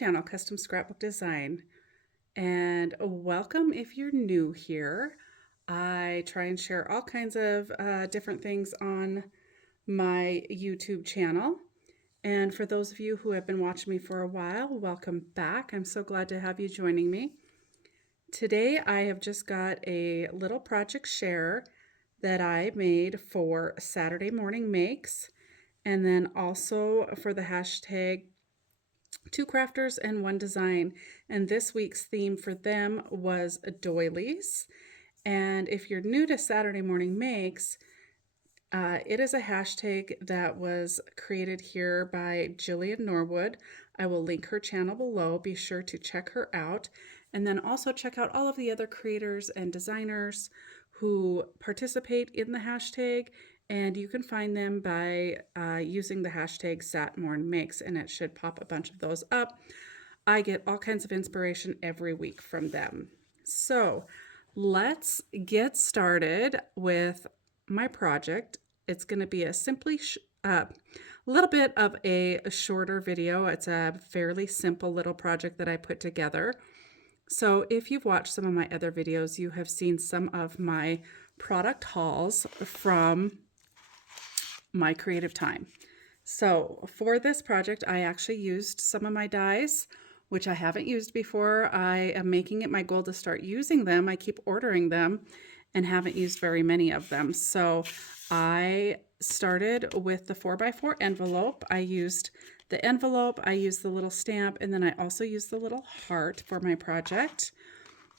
channel, Custom Scrapbook Design, and welcome if you're new here. I try and share all kinds of different things on my YouTube channel. And for those of you who have been watching me for a while, welcome back. I'm so glad to have you joining me. Today I have just got a little project share that I made for Saturday Morning Makes, and then also for the hashtag 2 crafters and 1 design. And this week's theme for them was doilies. And if you're new to Saturday Morning Makes, it is a hashtag that was created here by Jillian Norwood. I will link her channel below. Be sure to check her out. And then also check out all of the other creators and designers who participate in the hashtag. And you can find them by using the hashtag SatMornMakes, and it should pop a bunch of those up. I get all kinds of inspiration every week from them. So let's get started with my project. It's going to be a little bit of a shorter video. It's a fairly simple little project that I put together. So if you've watched some of my other videos, you have seen some of my product hauls from my creative time. So for this project, I actually used some of my dies, which I haven't used before. I am making it my goal to start using them. I keep ordering them and haven't used very many of them. So I started with the 4x4 envelope. I used the envelope, I used the little stamp, and then I also used the little heart for my project.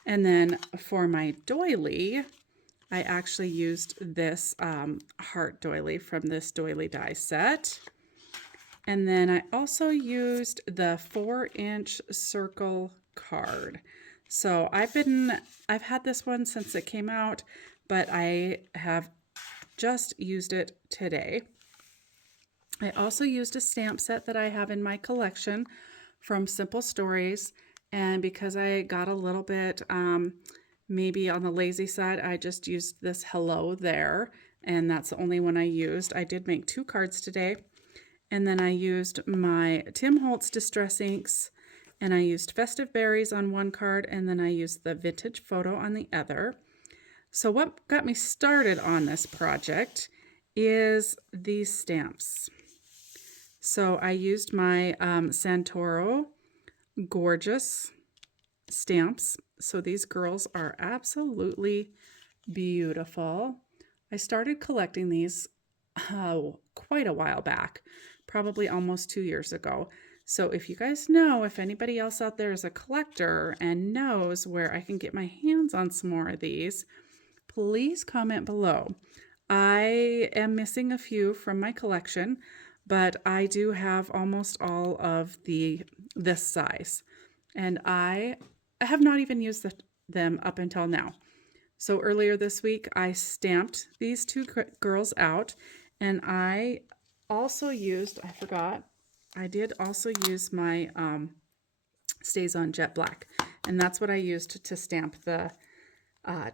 And then for my doily, I actually used this heart doily from this doily die set. And then I also used the 4-inch circle card. So I've had this one since it came out, but I have just used it today. I also used a stamp set that I have in my collection from Simple Stories. And because I got a little bit maybe on the lazy side, I just used this hello there, and that's the only one I used. I did make 2 cards today, and then I used my Tim Holtz Distress Inks, and I used Festive Berries on one card, and then I used the Vintage Photo on the other. So what got me started on this project is these stamps. So I used my Santoro Gorgeous stamps. So these girls are absolutely beautiful. I started collecting these quite a while back, probably almost 2 years ago. So if you guys know, if anybody else out there is a collector and knows where I can get my hands on some more of these, please comment below. I am missing a few from my collection, but I do have almost all of this size, and I have not even used them up until now. So earlier this week, I stamped these 2 girls out, and I also used, I did also use my Stays On Jet Black, and that's what I used to stamp the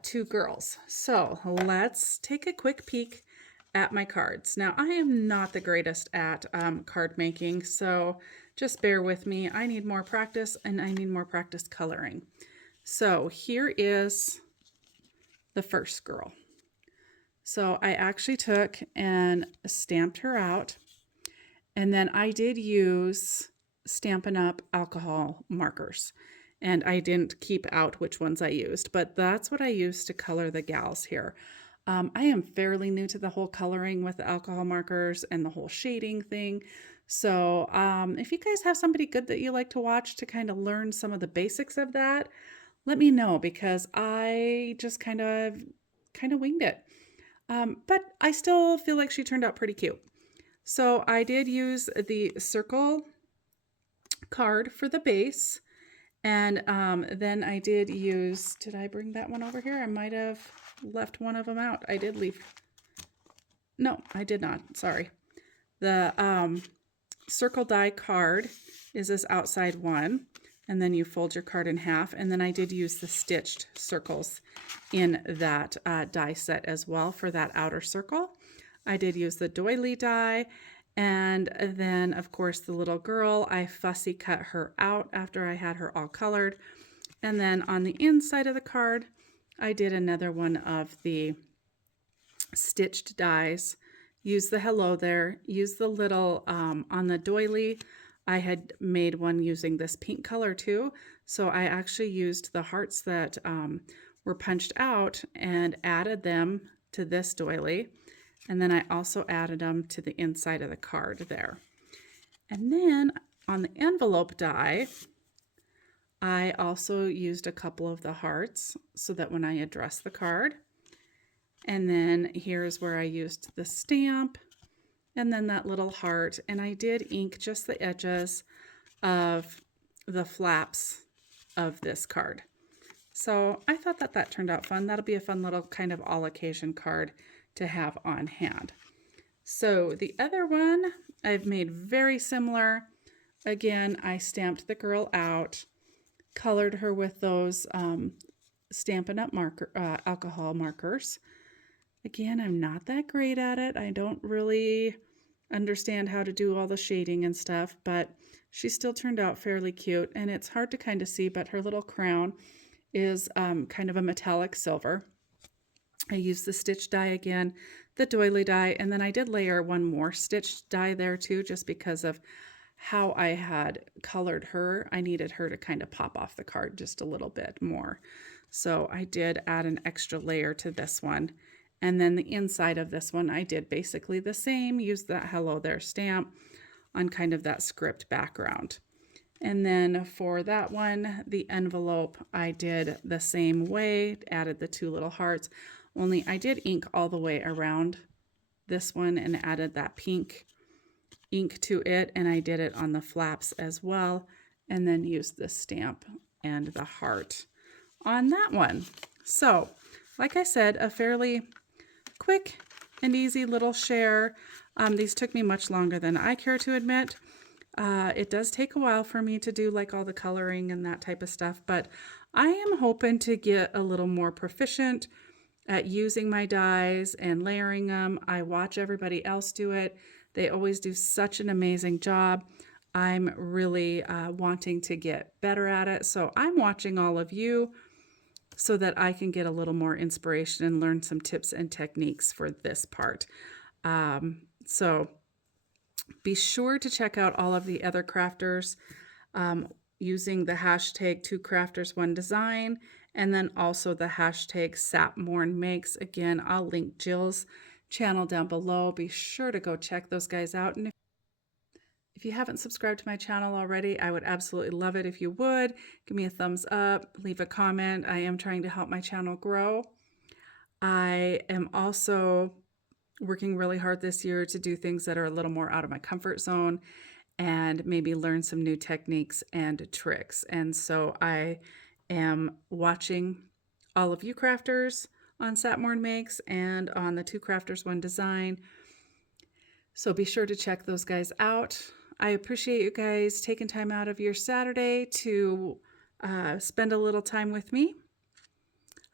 2 girls. So let's take a quick peek at my cards. Now, I am not the greatest at card making, so just bear with me. I need more practice, and I need more practice coloring. So here is the first girl. So I actually took and stamped her out, and then I did use Stampin' Up! Alcohol markers. And I didn't keep out which ones I used, but that's what I used to color the gals here. I am fairly new to the whole coloring with the alcohol markers and the whole shading thing. So if you guys have somebody good that you like to watch to kind of learn some of the basics of that, let me know, because I just kind of winged it. But I still feel like she turned out pretty cute. So I did use the circle card for the base. And then I did use, did I bring that one over here? I might have left one of them out. I did leave. No, I did not. Sorry. The circle die card is this outside one. And then you fold your card in half. And then I did use the stitched circles in that die set as well for that outer circle. I did use the doily die. And then, of course, the little girl, I fussy cut her out after I had her all colored. And then on the inside of the card, I did another one of the stitched dies. Use the hello there. Use the little, on the doily, I had made one using this pink color too. So I actually used the hearts that were punched out and added them to this doily. And then I also added them to the inside of the card there. And then on the envelope die, I also used a couple of the hearts so that when I address the card, and then here's where I used the stamp and then that little heart, and I did ink just the edges of the flaps of this card. So I thought that that turned out fun. That'll be a fun little kind of all occasion card to have on hand. So the other one I've made very similar. Again, I stamped the girl out, colored her with those Stampin' Up! Alcohol markers. Again, I'm not that great at it. I don't really understand how to do all the shading and stuff, but she still turned out fairly cute, and it's hard to kind of see, but her little crown is kind of a metallic silver. I used the stitch die again, the doily die, and then I did layer one more stitched die there too, just because of how I had colored her. I needed her to kind of pop off the card just a little bit more. So I did add an extra layer to this one. And then the inside of this one, I did basically the same, use that hello there stamp on kind of that script background. And then for that one, the envelope, I did the same way, added the two little hearts, only I did ink all the way around this one and added that pink ink to it, and I did it on the flaps as well, and then used the stamp and the heart on that one. So, like I said, a fairly quick and easy little share. These took me much longer than I care to admit. It does take a while for me to do like all the coloring and that type of stuff, but I am hoping to get a little more proficient at using my dies and layering them. I watch everybody else do it. They always do such an amazing job. I'm really wanting to get better at it. So I'm watching all of you so that I can get a little more inspiration and learn some tips and techniques for this part. So be sure to check out all of the other crafters using the hashtag 2crafters1design, and then also the hashtag sapmornmakes. Again, I'll link Jill's channel down below. Be sure to go check those guys out. And if you haven't subscribed to my channel already, I would absolutely love it if you would. Give me a thumbs up, leave a comment. I am trying to help my channel grow. I am also working really hard this year to do things that are a little more out of my comfort zone and maybe learn some new techniques and tricks. And so I am watching all of you crafters on Sapmorn Makes and on the 2Crafters1Design. So be sure to check those guys out. I appreciate you guys taking time out of your Saturday to spend a little time with me.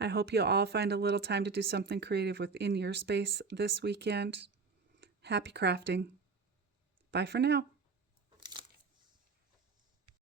I hope you all find a little time to do something creative within your space this weekend. Happy crafting. Bye for now.